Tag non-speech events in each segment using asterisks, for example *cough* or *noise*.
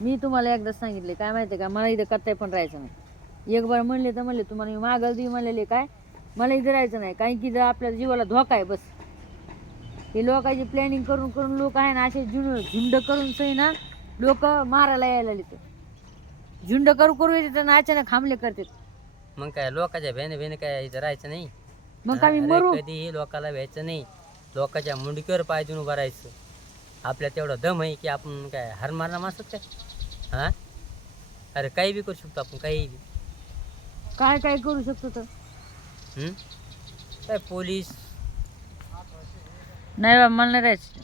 मी तुम्हाला एकदा सांगितले काय माहिती का? मला इथं कत्ताय पण राहायचं नाही. एक बार म्हणले तर म्हणले तुम्हाला मी मागल दी म्हणलेले काय? मला इथं राहायचं नाही कारण की इथं आपल्या जीवाला धोका आहे बस. हे लोकांची प्लॅनिंग करून करून लोक आहे ना असे झुंड झुंड करून सही ना लोक मारायला यायला लागले झुंड करू करू येते ना अचानक हमले करतात. मग काय लोकांच्या भेने भेने काय इथं राहायचं नाही? मग काय मरू? कधीही लोकाला व्हायचं नाही. लोकांच्या मुंडकीवर पाय देऊन उभं राहायचं. आपल्या तेवढं दम आहे की आपण काय हार मारणार माणसात काय? हा? अरे काही बी करू शकतो आपण काही बी. काय काय करू शकतो तर? हम्म? काय पोलीस? नाही बाबा मला नाही राहायचं.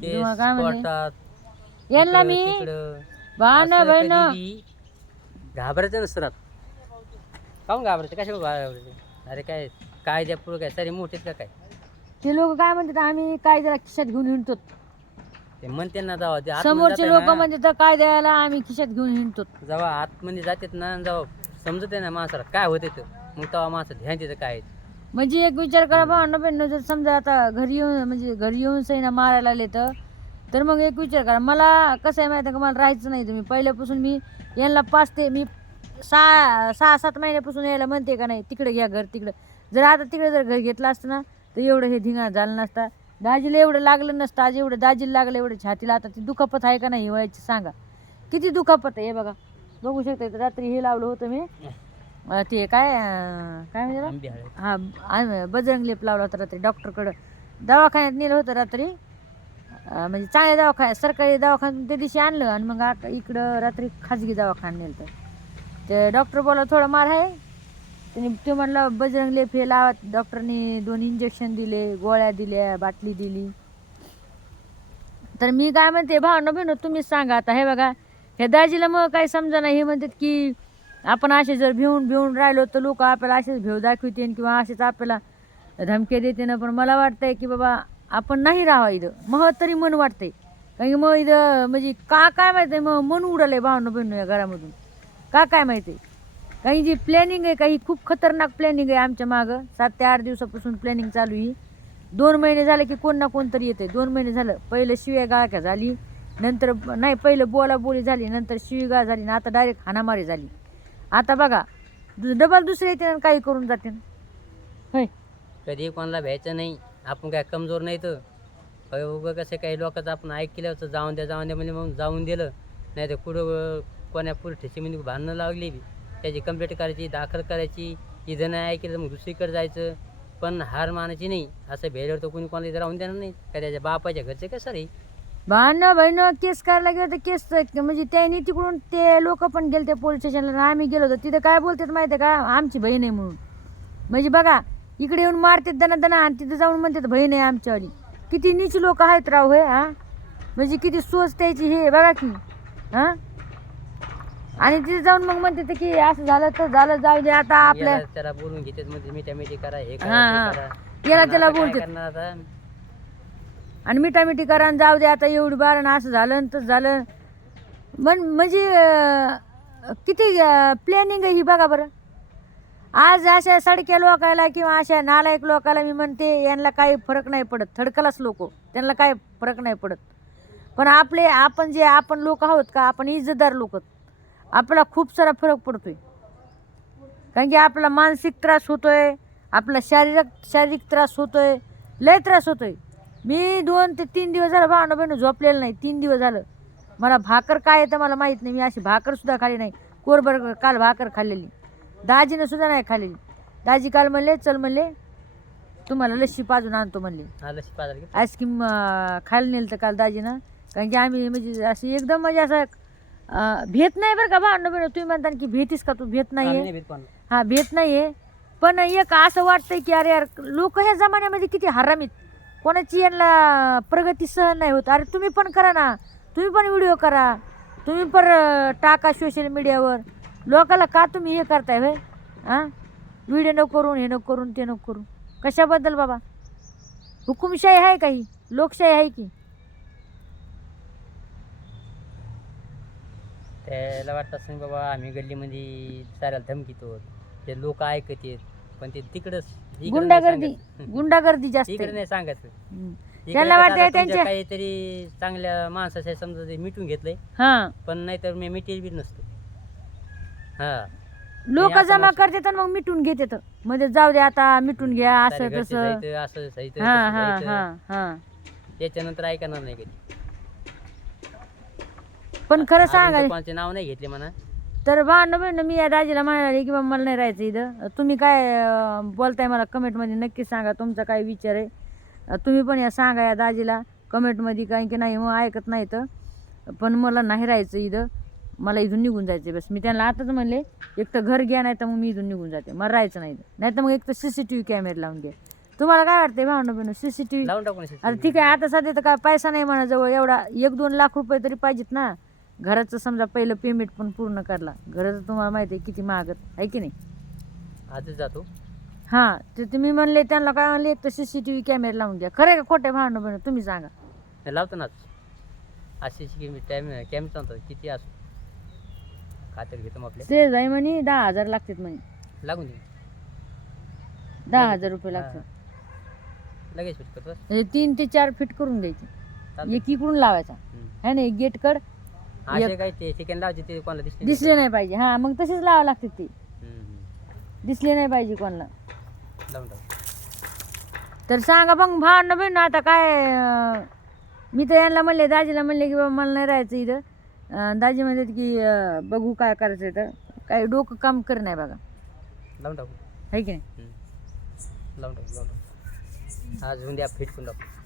केस काय? कोर्टात यांना इकडं, मी तिकडं. असं कधी बी. घाबरायचं नसतं काहून घाबरायचं कशाला घाबरायचं अरे काय कायद्या पुढं काय? सारे मोठेत का काय? ते लोक काय म्हणतात आम्ही कायद्याला खिशात घेऊन हिंडतो ते म्हणते ना जावा ते आतमध्ये समोरचे लोक ना, म्हणतात कायद्याला आम्ही खिशात घेऊन हिंडतो. जेव्हा आतमध्ये जातात ना जेव्हा समजत आहे ना माणसाला काय होते तर मग तेव्हा माणसं ध्यान देतं काय आहे ते. म्हणजे एक विचार करा बहिण जर समजा आता घरी येऊन म्हणजे घरी येऊन सैना मारायला आले तर तर मग एक विचार करा. मला कसं आहे माहिती आहे का? मला राहायचं नाही तुम्ही. पहिल्यापासून मी यांना पाच ते मी सहा सहा सात महिन्यापासून यायला म्हणते का नाही तिकडे घ्या घर तिकडं. जर आता तिकडे जर घर घेतलं असतं ना तर एवढं हे धिंगा झालं नसता. दाजीला एवढं लागलं नसतं आज एवढं दाजीला लागलं एवढं छातीला. आता ती दुखापत आहे का नाही व्हायची सांगा. किती दुखापत आहे हे बघा. बघू शकता रात्री हे लावलं होतं मी. ते काय काय म्हणजे हा बजरंग लेप लावला होता रात्री डॉक्टरकडं. दवाखान्यात नेलं होतं रात्री. म्हणजे चांगल्या दवाखान्यात सरकारी दवाखान्यात त्या दिवशी आणलं आणि मग इकडं रात्री खाजगी दवाखान्यात नेलं तर ते डॉक्टर बोला थोडा मार आहे. त्यांनी ते म्हणलं बजरंग लेप हे लावा डॉक्टरनी दोन इंजेक्शन दिले गोळ्या दिल्या बाटली दिली. तर मी काय म्हणते भावना बहिण तुम्हीच सांगा आता. हे बघा हे दाजीला मग काही समजा नाही हे म्हणतात की आपण असे जर भिवून भिवून राहिलो तर लोक आपल्याला असेच भेव दाखवतील किंवा असेच आपल्याला धमके देते ना पण मला वाटतंय की बाबा आपण नाही राहावं इथं. मग तरी मन वाटतंय. कारण की मग इथं म्हणजे का काय माहिती मग मन उडालंय भावना बहिण या घरामधून. का काय माहिती? काही जी प्लॅनिंग आहे काही खूप खतरनाक प्लॅनिंग आहे आमच्या मागं. सात ते आठ दिवसापासून प्लॅनिंग चालू आहे. दोन महिने झाले की कोण ना कोणतरी येते दोन महिने झालं. पहिलं शिव्या गाळक्या झाली. नंतर नाही पहिलं बोला बोली झाली. नंतर शिवीगाळ झाली. ना आता डायरेक्ट हाणामारी झाली. आता बघा दु- डबल दुसरे येते आणि काही करून जाते. होय. कधी कोणाला भ्यायचं नाही. आपण काय कमजोर नाही तर. अहो, उगं कसं काही लोकांचं आपण ऐकलं होतं जाऊन द्या जाऊन द्या म्हणजे मग जाऊन दिलं. नाही तर कुठं कोण्या पोलीस स्टेशनमध्ये म्हणजे भांडणं लागली त्याची कंप्लेंट करायची दाखल करायची इथं नाही ऐकलं तर मग दुसरीकडे जायचं. पण हार मानायची नाही. असं भेटल्यावर तर कोणी कोणाला इथं राहून देणार नाही. का त्याच्या बापाच्या घरचे कसं रे भांडणं बहिणं केस करायला गेलं तर केस म्हणजे त्यांनी तिकडून ते लोक पण गेले ते पोलीस स्टेशनला आम्ही गेलो होतो. तिथं काय बोलतात माहिती आहे का? आमची बहीण आहे म्हणून. म्हणजे बघा इकडे येऊन मारतात दना दना आणि तिथं जाऊन म्हणतात बहीण आहे आमच्यावाली. किती नीच लोक आहेत राव हे हां? म्हणजे किती सोच त्याची हे बघा की हां? आणि तिथे जाऊन मग म्हणते ते की असं झालं तर झालं जाऊ दे आता आपल्या याला त्याला बोलून म्हणजे मिठ्या मिठी करा हे करा हा, ते. करा. याला पण त्याला आता काय बोलतात. करणार आता? आणि मिठामिठी करा आणि जाऊ दे आता एवढी बार आणि असं झालं आणि तसं झालं. म्हण म्हणजे अं, किती प्लॅनिंग आहे ही बघा बरं. आज अशा सडक्या लोकायला किंवा अशा नालायक लोकाला मी म्हणते यांना काही फरक नाही पडत. थडकलाच लोक. त्यांना काही फरक नाही पडत. पण आपले आपण जे आपण लोक आहोत का? आपण इज्जतदार लोक. आपल्याला खूप सारा फरक पडतोय. कारण की आपला मानसिक त्रास होतोय आपला शारीरिक शारीरिक त्रास होतोय लय त्रास होतोय. मी दोन ते तीन दिवस झालं भावना बहिण झोपलेलं नाही तीन दिवस झालं. मला भाकर काय येतं मला माहीत नाही मी अशी भाकर सुद्धा खाल्ली नाही. कोरभर काल भाकर खाल्लेली. दाजीनं सुद्धा नाही खाल्लेली. दाजी काल म्हणले चल म्हणले तुम्हाला लस्सी पाजून आणतो म्हणले. आईस्क्रीम खायला नेलं तर काल दाजीनं. कारण की आम्ही म्हणजे असं एकदम म्हणजे असं भेट नाही बरं का भावना बहिण तुम्ही म्हणता की भेटीस का तू? भेट नाही नाही भीत. हा भेट नाहीये. पण एक असं वाटतंय की अरे यार लोक ह्या जमान्यामध्ये किती हरामीत कोणाची यांना प्रगती सहन नाही होत. अरे तुम्ही पण करा ना. तुम्ही पण व्हिडिओ करा. तुम्ही पण टाका सोशल मीडियावर लोकाला का तुम्ही हे करताय होय? हां व्हिडिओ नको करून हे नको करून ते नको करून. कशाबद्दल बाबा? हुकुमशाही आहे काही लोकशाही आहे की? त्याला वाटत असं बाबा आम्ही गल्लीमध्ये साऱ्याला धमकीतो. ते लोक ऐकत येत पण ते तिकडच गुंडागर्दी *laughs* गुंडागर्दी जास्त इकडे. नाही. इकडे त्यांना कसं वाटतंय आता तुमच्या त्यांच्या- काहीतरी चांगल्या माणसाच्या समजा ते मिटून घेतलंय हा. पण नाहीतर मी मिटेल बी नसतो. हा. लोक आता जमा करतात मग मिटून घेतात. म्हणजे जाऊ दे आता मिटून घ्या असं घरचे तसं. जायचं, असं जायचं, हा तसं हा जायचं. हा हा. त्याच्यानंतर ऐकणार नाही कधी. पण खरं सांगा कोणाचे नाव नाही घेतले म्हणा. तर भांडण बहीण मी या दाजीला म्हणाले की बाबा मला नाही राहायचं इथं. तुम्ही काय अं, बोलताय मला कमेंटमध्ये नक्की सांगा तुमचा काय विचार आहे? अं, तुम्ही पण या सांगा या दाजीला कमेंटमध्ये काही की नाही मग ऐकत नाही तर. पण मला नाही राहायचं इथं. मला इथून निघून जायचं बस. मी त्यांना आताच म्हणले एक तर घर घ्या नाही तर मग मी इथून निघून जाते. मला राहायचं नाही. नाही तर मग एक तर C C T V camera लावून घ्या. तुम्हाला काय वाटतंय भावना बहिण सी सी टी व्ही लावून टाकून आता ठीक आहे आता सध्या तर काय पैसा नाही म्हणा जवळ. एवढा एक दोन लाख रुपये तरी पाहिजेत ना. घराचं समजा पहिलं पेमेंट पण पूर्ण करला. घराचं तुम्हाला माहिती आहे किती महागत आहे की नाही? आजच जातो. हां तर तुम्ही म्हणले त्यांना काय म्हणले एक तर C C T V camera लावून घ्या. खरं आहे का खोटे भांडणं बहिण? तुम्ही सांगा. नाही, लावतो ना अशी टाइम कॅम्प चालतो किती असो. खातर घेतो मग आपले ते जाई म्हणे दहा हजार लागतात म्हणे. लागून दे. दहा हजार रुपये लागतात. लगेच फिट करतो म्हणजे तीन ते चार फीट करून द्यायचे चालतंय. एक इकडून लावायचा. हम्म. है ना गेट कड असे ते कोणाला दिसले दिसले नाही. पाहिजे. हां मग तसेच लावा लागतात ते. हम्म, हम्म. दिसले नाही पाहिजे कोणाला. लावून टाकू. तर सांगा मग भांडणं बहीण आता काय अं, मी तर यांना म्हणले दाजीला म्हणले की बाबा मला नाही राहायचं इथं. अं, दाजी म्हणतात की अं, बघू काय करायचं तर काही डोकं काम कर नाही बघा. लावून टाकू. है की नाही? हम्म. लावून टाकू लावून टाकू. आज उद्या फिट करून टाकू.